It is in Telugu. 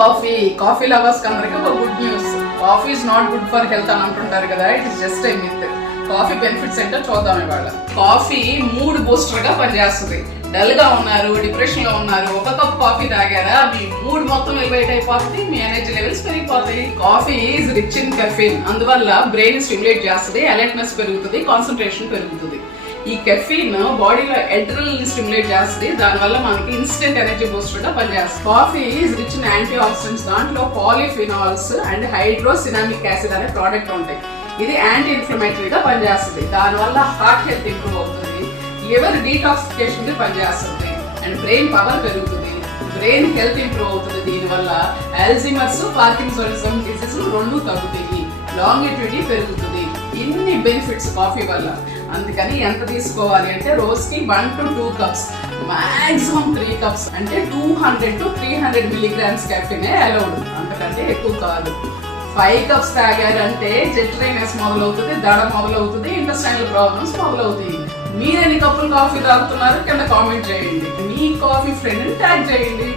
కాఫీ లవర్స్ అందరికి ఒక good news. Coffee is not good for health అని అంటుంటారు కదా, it is just a myth. Coffee benefits ఏంటో చూద్దాం ఇవాళ. కాఫీ మూడ్ బూస్టర్ గా పనిచేస్తుంది. డల్ గా ఉన్నారు, డిప్రెషన్ లో ఉన్నారు, ఒక కప్ కాఫీ తాగారా మీ మూడ్ మొత్తం ఎలివేట్ అయిపోతుంది, మీ ఎనర్జీ లెవెల్స్ పెరిగిపోతాయి. Coffee is rich in caffeine, అందువల్ల బ్రెయిన్ స్టిమ్యులేట్ చేస్తుంది, అలర్ట్నెస్ పెరుగుతుంది, కాన్సన్ట్రేషన్ పెరుగుతుంది. ఈ కెఫీన్ బాడీలో అడ్రినలిన్ స్టిమ్యులేట్ చేస్తుంది, దానివల్ల మనకి ఇన్స్టెంట్ ఎనర్జీ బూస్టర్ గా పనిచేస్తుంది. Coffee is rich in antioxidants, దాంట్లో పాలిఫినాల్స్ అండ్ హైడ్రోసినామిక్ యాసిడ్ అనే ప్రోడక్ట్ ఉంటాయి. ఇది యాంటీ ఇన్ఫ్లమేటరీగా పనిచేస్తుంది, దానివల్ల హార్ట్ హెల్త్ ఇంప్రూవ్ అవుతుంది, లివర్ డీటాక్సిఫికేషన్ కి పనిచేస్తుంది, అండ్ బ్రెయిన్ పవర్ పెరుగుతుంది, బ్రెయిన్ హెల్త్ ఇంప్రూవ్ అవుతుంది. దీనివల్ల అల్జీమర్స్, పార్కిన్సనిజం డిసీజ్ రెండు తగ్గుతాయి, లాంగిట్యూటీ పెరుగుతుంది. ఇన్ని బెనిఫిట్స్ కాఫీ వల్ల. అందుకని ఎంత తీసుకోవాలి అంటే రోజుకి 1 to 2 కప్స్, మాక్సిమం 3 కప్స్, అంటే 200 to 300 milligrams కెఫీనే అలౌడ్, అంతకంటే ఎక్కువ కాదు. 5 కప్స్ తాగారంటే జెట్రైనెస్ మొదలవుతుంది, దడ మొదలవుతుంది, ఇంటెస్టైనల్ ప్రాబ్లమ్స్ మొదలవుతాయి. మీరెన్ని కప్పులు కాఫీ తాగుతున్నారు కింద కామెంట్ చేయండి. మీ కాఫీ ఫ్రెండ్ ట్యాగ్ చేయండి.